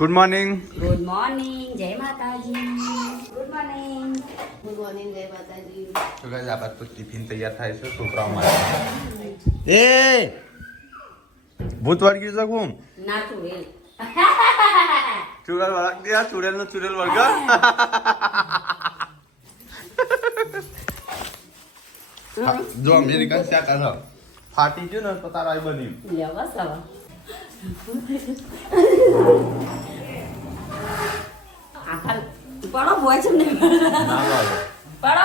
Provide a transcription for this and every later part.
Good morning. Good morning, જય માતાજી. Good morning. Good morning, જય માતાજી. તો ગાઈસ આ બાદ તો ટિફિન તૈયાર થાય છે છોકરાઓ માટે. એ ભૂત વળગી શકું ના ચૂડેલ. ચુડેલ વળગ દે ચુડેલ નો ચુડેલ વળગ. જો અમેરિકન શા કરો ફાટી ગયું ને તો તારા બની લેવા સવા. આખા પડો હોય છે ને. ના વાળો પડો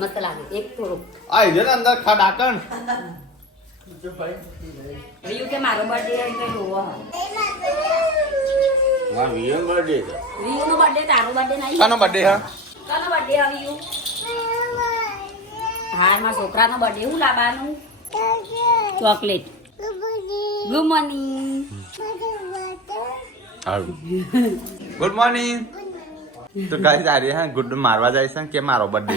મસ્ત લાગે એક થોડું. આઈ જે અંદર ખાડાકણ રિયુ કે મારો બર્થડે એટલે જોવો. માં વિયમ બર્થડે છે. રિયુ નો બર્થડે તારો બર્થડે નહીં. કાનો બર્થડે હા કાનો બર્થડે આવ્યું? હા મારા છોકરાનો બર્થડે હું લાવવાનું? Chocolate. Good morning. Good morning. તો ગાઈસ આ રહી હા ગુડ્ડુ મારવા જાય છે કે મારો બર્થડે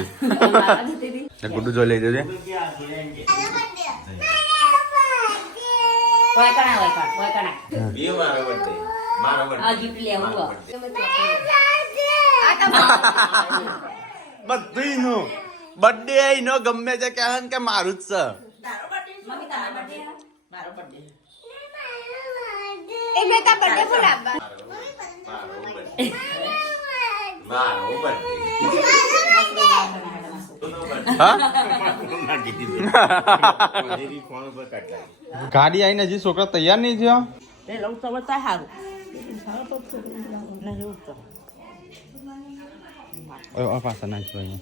છે ગુડ્ડુ જોઈ લઈ જજે. હોય કણા હોય કણા. એ મારો બર્થડે. મારો બર્થડે. આ ગિફ્ટ લેવું હો. બધું નું બર્થડે નો ગમે તે કહે કે મારું જ છે. મમ્મી તારો બર્થડે હે? મારો બર્થડે. મારો બર્થડે. હા ના કીધી. મેરી ફોન પર કાઢલા. ગાડી આવીને હજી છોકરા તૈયાર નહીં થયો. તે લઉં તો બતા હારું. ઓય પાછા નાખ ભાઈ.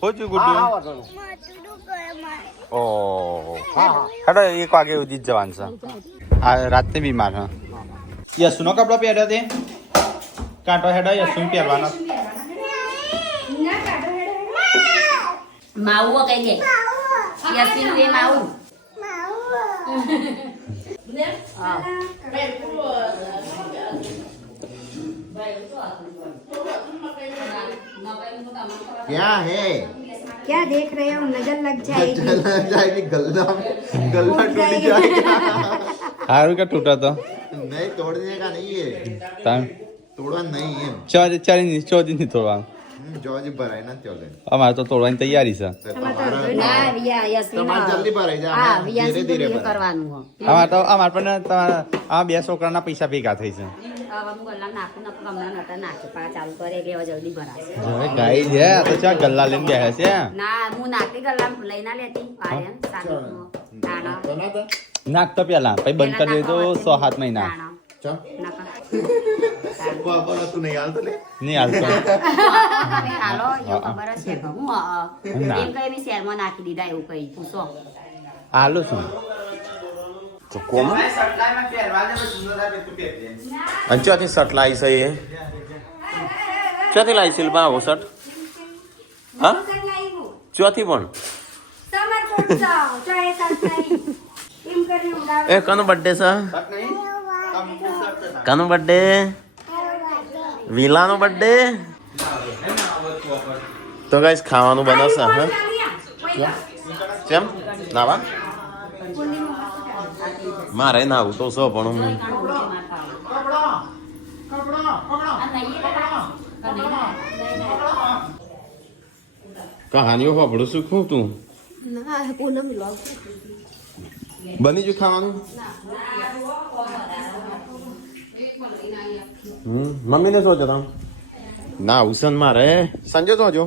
હોજુ ગુડ્ડુ. ઓ હેડો 1 વાગે સુધી જ જવાનું છે. આ રાતે બીમાર હા. યસુનો કપડો પહેર્યો તે કાંટો હેડો યસુ પહેરવાનો. માવું કઈ દે. યસીનું એ માવું. હા. क्या है? क्या देख रहे हो? नजर लग जाएगी. चला जाएगी गल्ला गल्ला टूट जाएगा. हारू का टूटा तो नहीं तोड़ने का नहीं है. टाइम तोड़वा नहीं है. ચાલી નહીં તોડવાનું. जॉर्ज भराई ना चले. અમારે તો તોડવાની તૈયારી છે. ના રિયા યસીના. તમારે જલ્દી ભરાઈ જાય. હા ધીરે રિયા ધીરે ધીરે ભરાય. કરવાનું હો. અમાર પણ આ બે છોકરાના પૈસા ભેગા થઈ છે. હવે હું ગલ્લા નાખું ગમલા નતા નાખે પા ચાલુ કરે એટલે હવે જલ્દી ભરાશે. હવે ગાઈ છે આ તો ચા ગલ્લા લઈને બેહે છે. ના હું નાખી ગલ્લા લઈ ના લેતી આયન સાદું નાના નાખ તો પેલા પછી બંધ કરી દે તો 6-7 મહિના નાના चल. નાકા बाबा तू नहीं हाल तो ले. નહીં હાલતો. હાલો એવું ખબર હશે કે હું એમ કઈ મેં શેરમાં નાખી દીધા એવું કઈ પૂછો. હાલો છું तो कोम અંચોથી શર્ટ લાવી છે એ ચોથી લાવી છે બા આવો શર્ટ હા ચોથી પણ એ કનો બર્થડે છે કનો બર્થડે વિલાનો બર્થડે તો ગાઈસ ખાવાનું બનાવશે હા કેમ નાવા મારે નાવું તો સો પણ હું કહાનીઓ સાંભળું છું ખૂબ તું બની ગયું ખાવાનું મમ્મીને શું છો તમે ના ઉસન મારે સંજય શું છો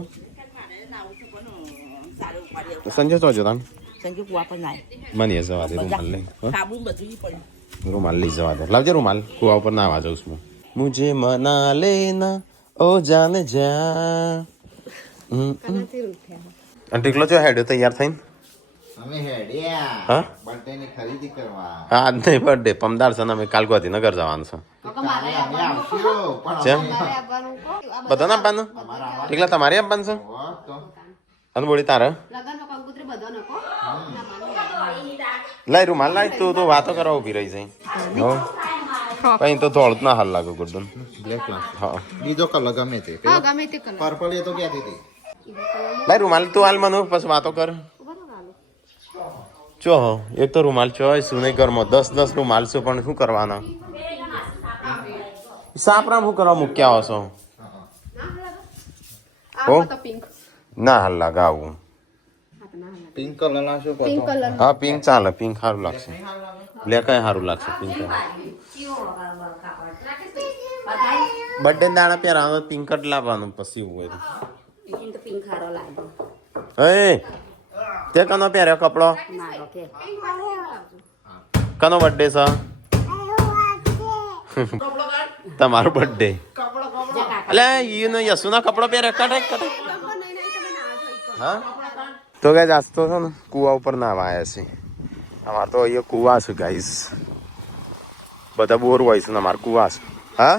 સંજય શું છો તમે સંજુ કુવા પર નાય મને જવા દે રૂમાલ લઈ સાબુ બધું પડ્યું. રૂમાલ લઈ જવા દે લાવજે રૂમાલ કુવા ઉપર ના આવા જાઉં છું મુझे मना लेना ओ जान जा ટીકલો જો હેડ્યો તૈયાર થઈને हमें हेडिया હા बर्थडे ની ખરીદી કરવા. હા આજ નહીં બર્થડે પમદાર છે ને અમે કાલ ગાંધીનગર જવાનું છે કાલે અમે આવશું પણ જેમ બધાને આપવાનું ટીકલા તમારે આપવાનું છે હવે તો અને બોડી તારે લાઈ રૂમાલ લાઈ તું તો વાતો કરવા ઉભી રહી જાય હો કઈ તો થોડું ના હાલ લાગે ગુડ્ડન બ્લેક ક્લાસ હા બીજો કલર ગમે તે હા ગમે તે કલર પર્પલ એ તો ક્યાંથી હતી લાઈ રૂમાલ તું હાલ મને પછી વાતો કર ચો એક તો રૂમાલ ચોઈશું નહીં ઘરમાં 10 રૂમાલ છે પણ શું કરવાના સાપરા શું કરવા મૂક્યા હશો ના હાલ લગાવું પિંક કલર લાવશો હા પિંક ચાલે પિંક સારું લાગશે બ્લેક સારું લાગશે પિંક બર્થડે દાણા પહેરાવો પિંક જ લાવવાનું પછી હોય તો પિંક હારો લાગ્યો એ તે કનો પહેર્યો કપડો મારો કે કનો બર્થડે છે તમારો બર્થડે એટલે ઈનો યસુનો કપડો પહેર્યો કટે હા તો ગાઈસ આજ તો છે ને કુવા ઉપર નાવા આવ્યા છે અમારે તો અહીંયા કુવા છે ગાઈસ બધા બોર હોય છે ને અમારે કુવા છે હા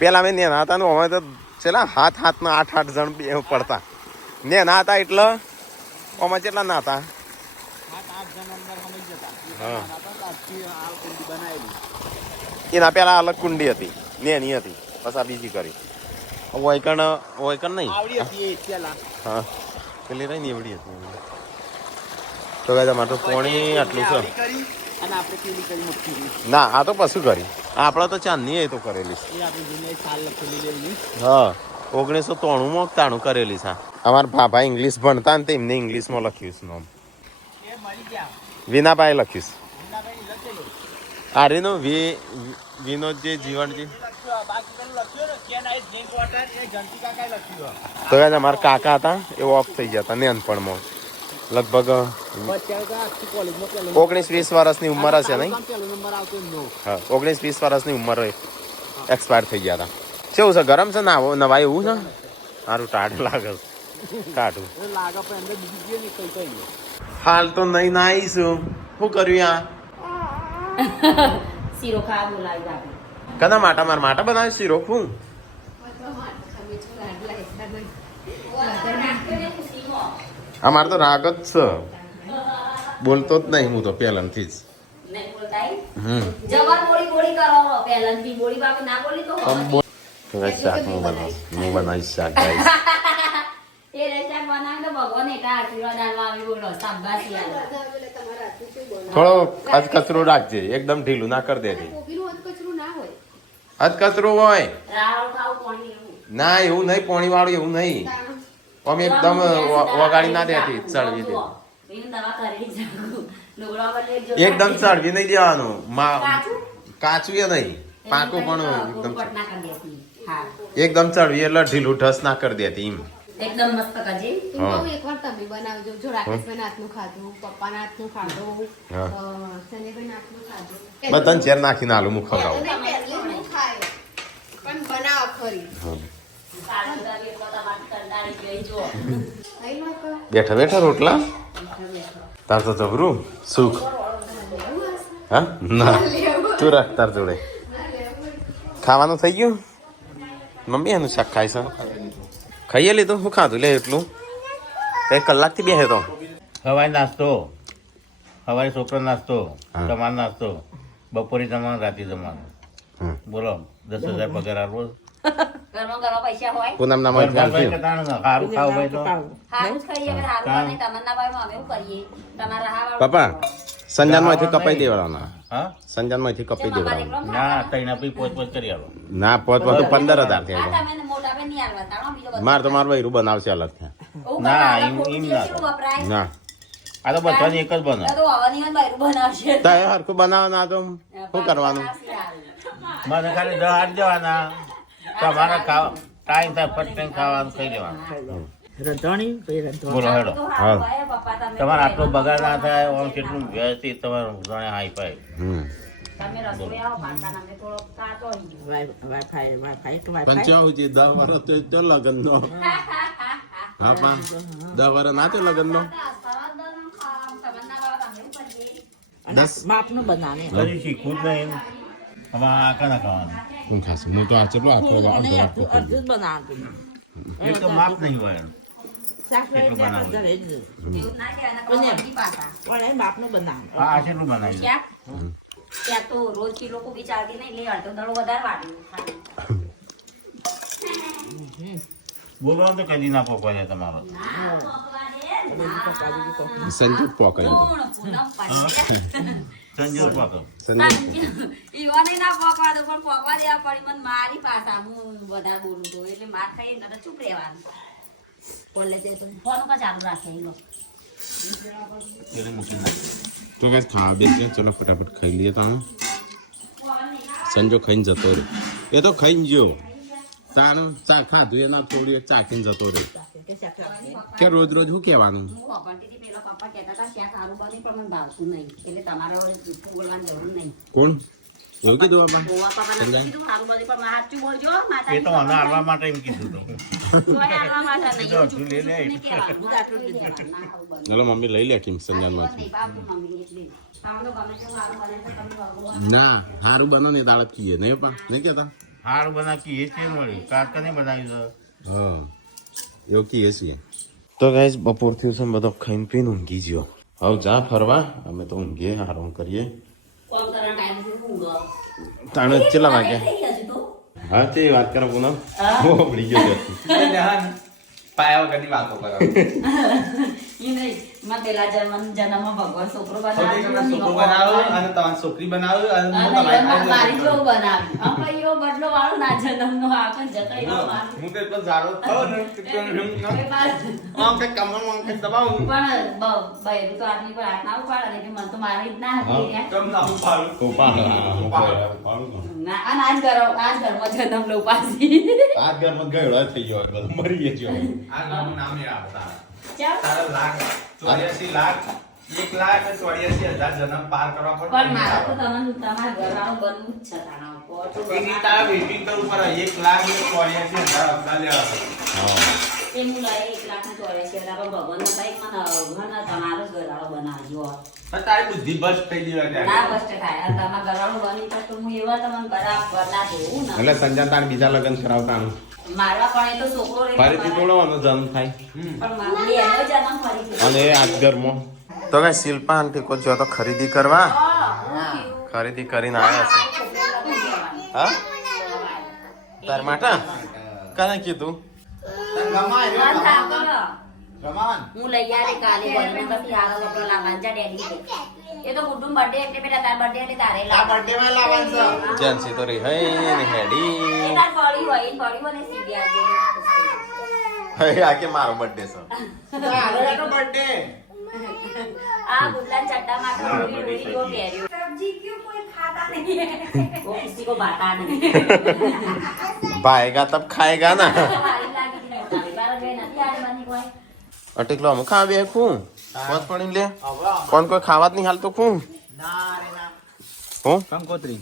પેલા અમે નેના હતા ને હવે તો ચેલા હાથના 8 જણ બે પડતા નેના હતા એટલે અમે કેટલા ના હતા એના પેલા અલગ કુંડી હતી નેની હતી બસ આ બીજી કરી વૈકણ નહીં હા પેલી રહી ને એવડી હતી તો ગાઈસ અમારે તો પોણી આટલું છે ના આ તો પશુ કરી આપણે તો ચાંદની એ તો કરેલી હા 1993 કરેલી છે અમારા ભાભા ઇંગ્લિશ ભણતા ને તેમને ઇંગ્લિશમાં લખ્યું છે નામ વિનાભાઈ લખ્યું છે આર્યનો વિનોદ જે જીવનજી તો ગાઈસ અમારા કાકા હતા એ ઓફ થઈ ગયા હતા નાનપણમાં લગભગ 19-20 વર્ષની ઉંમર હશે નહીં હા 19-20 વર્ષની ઉંમરે એક્સપાયર થઈ ગયા હતા કેવું છે ગરમ છે નવાય એવું છે સારું ટાઢ લાગે ટાઢું હાલ તો નહીં નાઈશું શું કર્યું શીરો ખાવા બોલાવી આપણે કના માટા માટા બનાવ્યું શીરો શું અમારે તો રાગ જ છે બોલતો જ નહીં હું તો પહેલાથી જ નહીં બોલતા જબર બોળી કરો પહેલાથી બોળી બાપે ના બોલી તો શાક હું બનાવીશ શાક ગાઈસ એ રેશાક બનાવે તો ભગવાન એટલા આશીર્વાદ આલવા આવી બોલો શાબાશી આલે થોડો અધ કચરો રાખજે એકદમ ઢીલું ના કરી દેજે અધ કચરો હોય રાવ ખાવ કોણી એવું ના એવું નહીં પોણી વાળું એવું નહીં અમે એકદમ વગાડી ના દેતી ચડવી દે એનું દવા કરી જાગું લુગડા પર લેજો એકદમ ચડવી નહીં દેવાનું કાચું એ નહીં પાકું પણ એકદમ પટના કરી દેતી હા એકદમ ચડવી એટલે ઢીલું ઢસ ના કરી દેતી એમ એકદમ મસ્ત કરજે એકવાર તમે બનાવજો જો રાકેશભાઈ હાથનું ખાધું પપ્પાના હાથનું ખાધું સંજયભાઈ હાથનું ખાધું બધાને ચેર નાખીને આલુ હું ખવડાવું પણ બનાવો ખરી બેઠા બેઠા રોટલા તાર તો જબરું સુખ હા ના તું રાખ તાર જોડે ખાવાનું થઈ ગયું મમ્મી એનું શાક ખાય છે ખાઈએ લીધું શું ખાધું લે એટલું કઈ કલાકથી બેસે તો સવારે નાસ્તો સવારે છોકરો નાસ્તો તમારો નાસ્તો બપોરે જમવાનું રાતે જમવાનું બોલો 10,000 પગાર આપો ઘરમાં પૈસા હોય પૂનમ ના સારું ખાવું હોય તો હારું જ કરીએ કે હારું બને તમન્ના ભાઈ અમે એવું કરીએ તમારા હા પપ્પા સંજાન માંથી કપાઈ દેવાના હા સંજાન માંથી કપાઈ દેવાના ના તૈના પછી પોચ કરી આવો ના પોત 15,000 થયા તમે મોટા બે નહીં આલવા તાણો બીજો માર તો મારું બૈરું બનાવશે અલગ થયા ના એમ ના ના આ તો બધાને એક જ બને તો આવવાની હોય બૈરું બનાવશે તારે હરખું બનાવવાના તો શું કરવાનું મને ખાલી 10 આઠ જવાના તમારા ટાઈમ થાય ફટ ખાવાનું ખાઈ લેવાનું બોલો હેડો તમારે આટલો બગાડ ના થાય આમ કેટલું વ્યવસ્થિત તમારું જાણે હાઈ પાય તમે રસોઈ આવો પાછા અમે થોડો કાચો પંચાવજી 10 વર્ષ તો લગ્ન નો હા 10 વર્ષ ના તો લગ્ન નો માપનું બનાવે હજી શીખવું જ નહીં અમારે આખા ના ખાવાનું હું ખાશે હું તો આ ચલો આખો અડધું બનાવતું એક તો માપ નહીં હોય શાક એટલું બનાવવું. એવું ના કહેવાય ને પાછા વડાય માપનું બનાવે આ આટલું બનાવી ત્યાં તો રોજ કિલો કો બી ચાલતી નહીં એટલે અડધો દડો વધારે વાટવું બોલવાનું તો કદી ના પોકવાય તમારો ના પોકવા દે સંજુ પોકાયું સંજોગ પાકો સંજુ ઈવાને ના પોકવા દો પણ પોકવા દેવા પડી મને મારી પાછા હું વધારે બોલું તો એટલે માર ખાઈ ને ચૂપ રહેવાનું બોલે તે તો ફોન કા ચાલુ રાખે ઈનો એને મૂકી નાખ તો ગાઈસ ખાવા બેસીએ ચલો ફટાફટ ખાઈ લઈએ તો સંજો ખાઈને જતો રહ્યો એ તો ખાઈને ગયો તાનું ચા ખાધું એના થોડી ચાખીને જતો રહ્યો કે રોજ રોજ શું કહેવાનું હું પપ્પાથી પેલા પપ્પા કહેતા હતા ક્યાં સારું બને પણ મને ભાવતું નહીં એટલે તમારે જૂઠું બોલવાની જરૂર નહીં કોણ એવું કીધું આપા ગોવા પપ્પાને કીધું સારું બને પણ સાચું બોલજો માતા એ તો મને હારવા માટે એમ કીધું હતું તોય હાલવા માટે નહીં તો જૂઠું લે લે. નહીં કહેવાનું. હું આટલું જ કહેવાનું. ના સારું બને. ચાલો મમ્મી લઈ લે કિમ સંજાનમાંથી નહીં, બાપુ મમ્મી એટલે તમને ગમે તેવું સારું બને તો તમે ભગવાન ના સારું બનો ને દાળ કીએ નહીં પા નહીં કહેતા હાર બનાવી એ છે મળ્યું કાકા ને બનાવી દો હા એવું કીએ છીએ તો ગાઈસ બપોર થયું છે બધો ખાઈને પીને ઊંઘી ગયો હવે જા ફરવા અમે તો ઊંઘીએ આરામ કરીએ કોમ કરવાનો ટાઈમ છે ઊંઘો. તાણે કેટલા વાગ્યા થઈ હજુ તો. હા તે વાત કરો પૂનમ પડી ગયો પાયા વગરની વાતો કરો ઈ નહીં, માં પેલા જન્મમાં ભગવાન છોકરો બનાવ્યો. છોકરો બનાવો અને તમારી છોકરી બનાવો અને હું અને તમારી એમાં મારી પાસે જેવું બનાવ્યું. આમાં ઈરો બદલો વાળો ના જન્મનો આખો જકડી નો માર. હું તો એટલો ઝાડો થયો ને કે આમ કે કમર આમ કે દબાવું પણ બૈરું તો આદમી પર હાથ ના ઉપાડે ને કે મને તો મારી જ ના હતી યાર. કમ ના ઉપાડું ના અને આજ ઘરમાં જન્મ લઉં પાછી. આ ઘરમાં ગયો થઈ ગયો બધો મરી ગયો આ નામ નામે આવતા ચાલ. તારા લાખ 84 લાખ 1,84,000 જન્મ પાર કરવા પણ પડે મારે તો તમને તમારા ઘરવાળું બનવું જ છે તારા ઉપર. તો એની તારા વેટિંગ કરવું પડે 1,84,000 અબદા લેવા પડે એ હું લઈ 1,84,000 પણ ભગવાનનો કંઈક મને અવઘણ તમારો જ ઘરવાળો બનાવજો. પણ તારી બુદ્ધિ બસ થઈ ગઈ ના અત્યારે બસ થાય તમારા ઘરવાળો બની તો હું એવા તમને બરાબર ના જોઉં ને એટલે સંજા તાર બીજા લગ્ન કરાવતાનું મારવા પણ એ તો છોકરો રહે ફરીથી તોડવાનો જન્મ થાય પણ મારી એનો જન્મ ફરીથી અને એ આ ઘરમાં તો કઈ શિલ્પા આંટી કો જો તો ખરીદી કરવા ખરીદી કરીને આવ્યા છે હા તાર માટે કાને કીધું હું લઈ આવે કાલે બનીને પછી આરો કપડો લાવવાનો જા ડેડી કે એ તો કુટુંબ બર્થડે એટલે પેલા તાર બર્થડે એટલે તારે લાવવાનો જેન્સી તો રહી હે ને હેડી એ તાર ફળી હોય એ ફળી હોય ને સીધી આવી હે આ કે મારો બર્થડે છે આ ગુલ્લા ચટ્ટા માટે રોડી રોડી વો પહેર્યો सब्जी क्यों कोई खाता नहीं है वो किसी को बांटा नहीं ભાઈગા તબ ખાएगा ના हमारी लागी नहीं होता बार गए नहीं आने बनी कोई અટેકલો અમુ ખા બે ખું બસ પડીને લે કોણ કોઈ ખાવા જ નહીં હાલતો ખું હું કંકોત્રી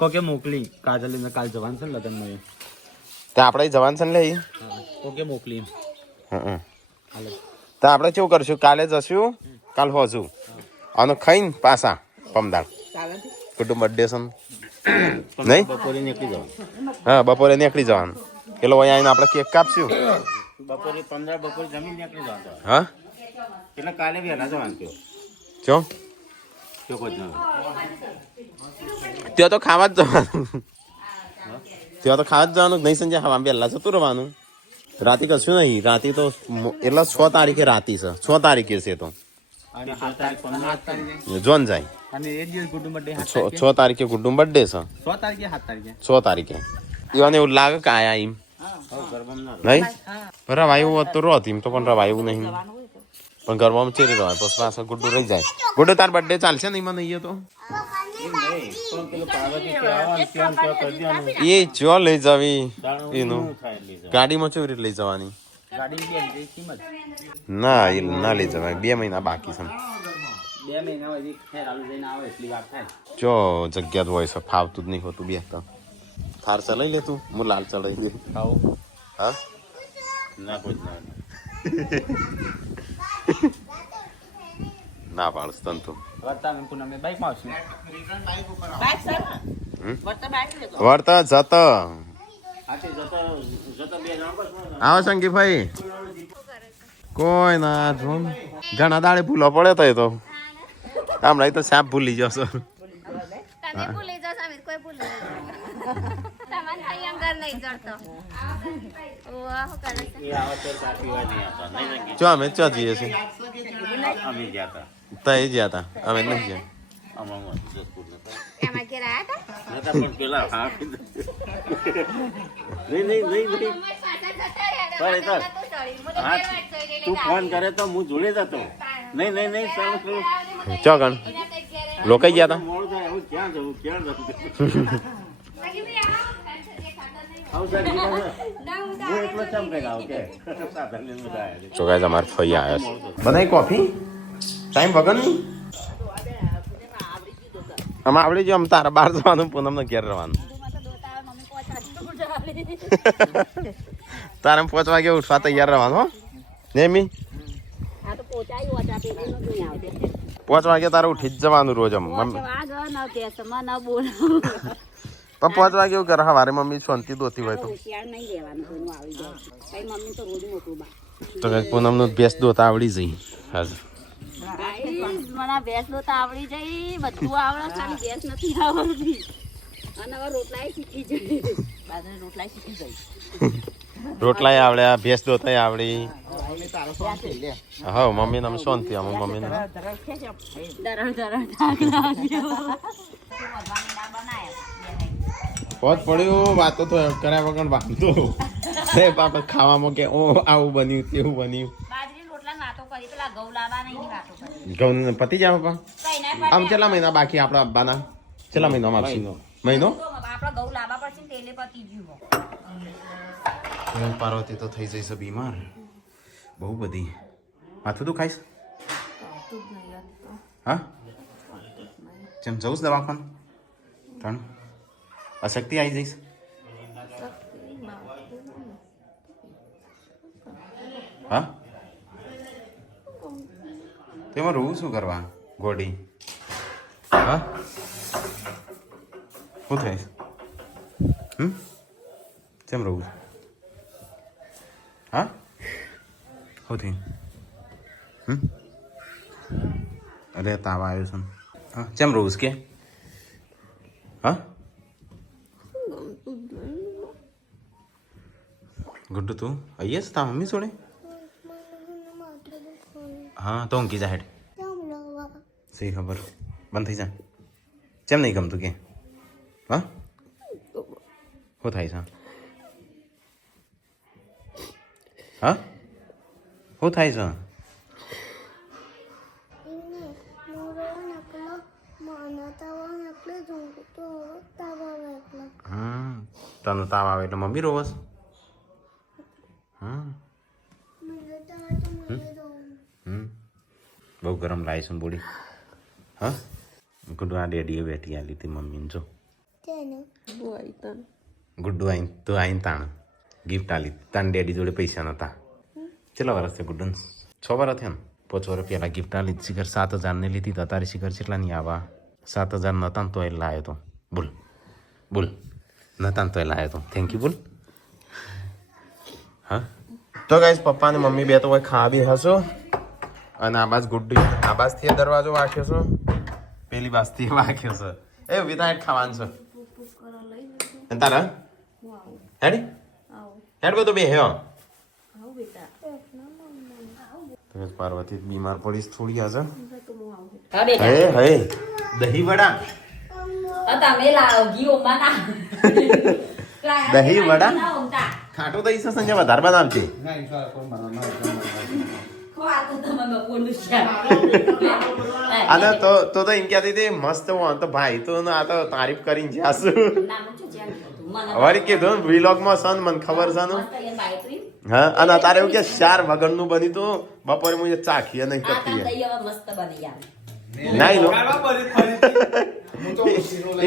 કોકે મોકલી કાજલ ને કાલ જવાન છે ને લગનમાં તે આપણે જવાન છે ને લે કોકે મોકલી હં તો આપણે કેવું કરશું કાલે જશું કાલ હોજું અને ખાઈને પાછા પમદાર કુટુંબ બર્થડે છે નહીં બપોરે નીકળી જાવ હા બપોરે નીકળી જવાનું પેલો અહીંયા આવીને આપણે કેક કાપશું બપોરે 15 બપોરે જમીન નીકળી જવાનું હા એટલે કાલે વહેલા જવાનું ચો તો કોઈ જ ત્યાં તો ખાવા જ જવાનું ત્યાં તો ખાવા જ જવાનું નહીં સંજય હવા વહેલા જતું રહેવાનું રાતે કશું નહીં રાતે તો એટલે 6 તારીખે રાતી છે 6 તારીખે છે તો અને 7 તારીખ 15 તારીખે જોન જાય અને એ દિવસ કુટુંબ બર્થડે 6 તારીખે કુટુંબ બર્થડે છે 6 તારીખે 7 તારીખે 6 તારીખે ઈવાને એવું લાગે કે આયા એમ નહીં રવાયું હોત તો રોત એમ તો પણ રવાયું નહીં પણ ગરબામાં ચેરી રવાય પછી પાછા ગુડ્ડુ રહી જાય ગુડ્ડુ તાર બર્થડે ચાલશે ને એમાં નહીં તો એ ચો લઈ જવી એનું ગાડીમાં ચો લઈ જવાની ગાડી કિંમત ના એ ના લઈ જવાય 2 મહિના બાકી છે 2 મહિના પછી ખેરાલુ જઈને આવે એટલી વાર થાય જો જગ્યા જ હોય છે ફાવતું જ નહીં હોતું બે તો થાર ચલાવી લે તું હું લાલ ચલાવી દે ખાઓ હા ના કોઈ જ ના પાડસ તન તો વર્તા મેં પૂનમે બાઈકમાં આવશું બાઈક સર વર્તા બાઈક લેતો વર્તા જત હાથી જતો બે જણ બસ આવો સંગીભાઈ કોઈ ના જો ઘણા દાડે ભૂલો પડે તો એ તો હમણાં તો સાપ ભૂલી જશો તમે ભૂલી જાઓ સામે કોઈ ભૂલી તમારે અહીંયા ઘર નહીં જડતો. ઓહ, શું કરે છે? એ આવે તો ચા પીવા નહીં આવતા. નહીં નહીં ચો અમે ચો જઈએ છીએ અમે ગયા હતા તો એ ગયા હતા અમે નહીં ગયા અમારમાં જોધપુર નતા. એમાં ઘેર આયા હતા? નતા પણ પેલા હા કીધું. નહીં પાછા જતા રહ્યા. ચાલ, ચાલ. નતું ચડ્યું. હું તો હા, ઘેર વાત કરી તું લેતા ફોન કરે તો હું જોડે જ હતો. નહીં ચાલો ચો ગણ એના કઈ ઘેરે. લોકો ગયા હતા મોડું થાય હું ક્યાં જવું બાકી ભાઈ આવો. ખાતર નહીં. આવું સાહેબ કીધું છે. ના, હું તો હું એટલો ચમ કઈ આવું કે સાધન લઈને બધા આવ્યા છે. જો ગાઈસ અમાર ફઈ આવ્યા છે બનાવી કોફી ટાઈમ વગરની આમાં આવડી જો આમ તારા બહાર જવાનું પૂનમ ને ઘેર રહેવાનું તારે 5 વાગે ઉઠવા તૈયાર રહેવાનું હો નેમી 5 વાગે તારે ઉઠી જ જવાનું રોજ આમ મમ્મી પણ 5 વાગે એવું કરે સવારે મમ્મી શાંતિ દોતી હોય તો તો કઈક પૂનમ નું ભેંસ દોતા આવડી જઈ હાજર મને ભેંસ દોતા આવડી જઈ બધું આવડે ખાલી ગેસ નથી આવડતી અને હવે રોટલાય શીખી જઈ બાજરી રોટલાય શીખી જઈ રોટલાય આવડ્યા ભેંસ દોતાય આવડી હા મમ્મી ને શાંતિ આમ મમ્મી ને દરણ થાક લાગ્યો પોત પડ્યું વાતો તો કર્યા વગર વાંધો રે પાપા ખાવામાં કે ઓ આવું બન્યું તેવું બન્યું બાજરી રોટલા વાતો કરી પેલા ઘઉં લાવવા નહીં વાતો કરી ઘઉં પતી જાય પપ્પા કઈ ના આમ કેટલા મહિના બાકી આપણા અબ્બાના કેટલા મહિનામાં આવશે મહિનો આપડા ઘઉં લાવવા પડશે ને તેલે પતી ગયું પાર્વતી તો થઈ જઈશ બીમાર બહુ બધી માથું તું ખાઈશ હા જેમ જવું જ દવાખાનું ત્રણ અશક્તિ આવી જઈશ હા તેમાં રોવું શું કરવા ગોડી હા શું થાય કેમ રહું હા શું થયું અરે તાવ આવ્યો છે હા કેમ રહું કે હા ગુડ્ડુ તું આવીએ છે તા મમ્મી જોડે હા તો ઊંઘી જા હેડ સહી ખબર બંધ થઈ જા કેમ નહીં ગમતું કે હા શું થાય છે હા શું થાય છે તને તાવ આવે એટલે મમ્મી રોવસ બહુ ગરમ લાવી છે બોડી હા ગુડ્ડુ આ ડેડીએ બેઠી આલી હતી મમ્મીને જો ગુડ્ડુ આઈ તો આઈને તાણ ગિફ્ટ આલી તાન ડેડી જોડે પૈસા નતા કેટલા વર્ષ છે ગુડ્ડુ 6 વર્ષ થયા ને 5 વર્ષ પહેલાં ગિફ્ટ આલી શિખર 7,000 ને લીધી તો તારી શિખર કેટલા નહીં આવા 7,000 નતા ને તો એ લાવ્યો તો બોલ નતા ને તો એ લાવ્યો તો થેન્ક યુ બોલ હા તો ગાઈસ પપ્પા ને મમ્મી બે તો કોઈ ખાવા બી હશો અને આ બાજ ગુડ્ડુ આ બાજથી દરવાજો વાંખ્યો છો પેલી બાજથી વાંખ્યો છે એ વિધાયક ખાવાનું છે તારા હેડી હેડ બધું બે હે પાર્વતી બીમાર પડીશ થોડી આજે હે હે દહીં વડા તમે લાવો ઘી ઓમાં દહીં વડા ખાટો દહીં છે સંજય વધારે બનાવજે અને તો એમ કહેતી હતી મસ્ત તો ભાઈ તો આ તો તારીફ કરીને જાશું વળી કીધું વ્લોગમાં સન મને ખબર છે ને હા અને તારે એવું કે 4 વગરનું બની તો બપોરે મુજે ચાખીએ નહીં કરતી નહીં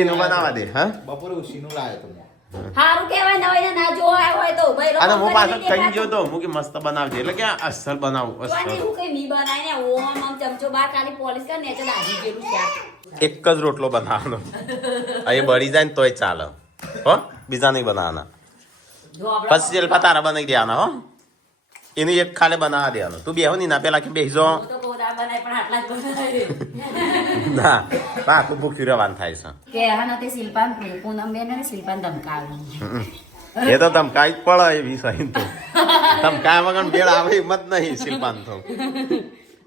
એનું બનાવવા દે હા બપોરે ઉસીનું લાવ્યો તો હારું કહેવાય નવાઈ ના જોવા હોય તો ભાઈ અને હું પાછો કહી ગયો તો હું કે મસ્ત બનાવજે એટલે કે અસલ બનાવું જોવાની અસલ હું કઈ મી બનાય ને ઓમ આમ ચમચો બાર કાલી પોલિશ કર ને તો લાગી ગયેલું શાક એક જ રોટલો બનાવવાનો એ બળી જાય ને તોય ચાલે હો બીજા નહીં બનાવવાના જો આપડા પછી જલપા તારા બનાવી દેવાના હો એનું એક ખાલે બનાવવા દેવાનું તું બેહો નહીં ના પેલા કે બેસજો તો કોદા બનાય પણ આટલા જ બનાય ના આખું ભૂખ્યું રહેવાનું થાય છે કે હા તે શિલ્પાન પૂનમ બેન ને શિલ્પાન ધમકાવી એ તો ધમકાઈ જ પડે એવી સહી તો ધમકાયા વગર બેડ આવે હિંમત નહીં શિલ્પાન તો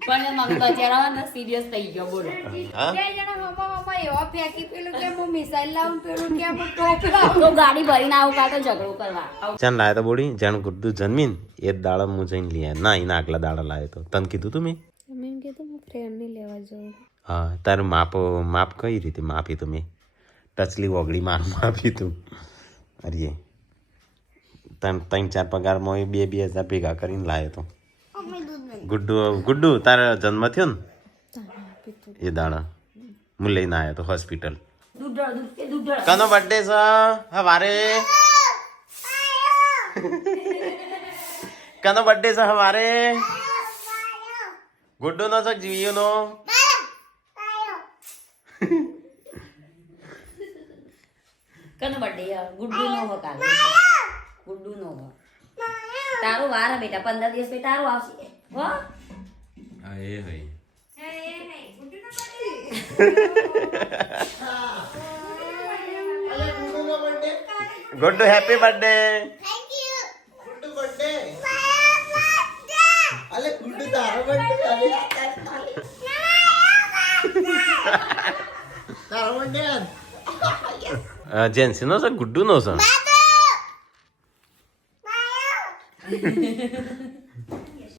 પણ મમ્મી બચારા સિરિયસ થઈ ગયો બોલો હા બે જણા હમા એવો ફેંકી પેલું કે હું મિસાઈલ લાવું પેલું કે હું ટોપ લાવું તો ગાડી ભરીને આવું કાં તો ઝઘડો કરવા ચાલ લાયો તો બોડી જાણ ગુડ્ડુ જન્મીન એ જ દાડા હું જઈને લઈ આવ્યો ના એના આગલા દાડા લાવ્યો તો તને કીધું તું મેં મેં કીધું હું ફ્રેન્ડને લેવા જાઉં હા તારું માપ કઈ રીતે માપી તું મેં ટચલી ઓગળી મારું માપી તું અરે ત્રણ ચાર પગારમાં 2,000 ભેગા કરીને લાવ્યો તો ગુડ્ડુ તારા જન્મ થયો ને એ દાડા હું લઈને આવ્યો તો હોસ્પિટલ કનો બર્થડે છે હવારે કનો બર્થડે છે હવારે ગુડ્ડુ નો છે જીવીઓ નો કનો બર્થડે ગુડ્ડુ નો હો કાલે ગુડ્ડુ નો હો તારો વાર હે બેટા 15 દિવસ પછી તારો આવશે હો હા એ હઈ ગુડ્ડુ હેપી બર્થડે જેન્સી નો છે ગુડ્ડુ નો છે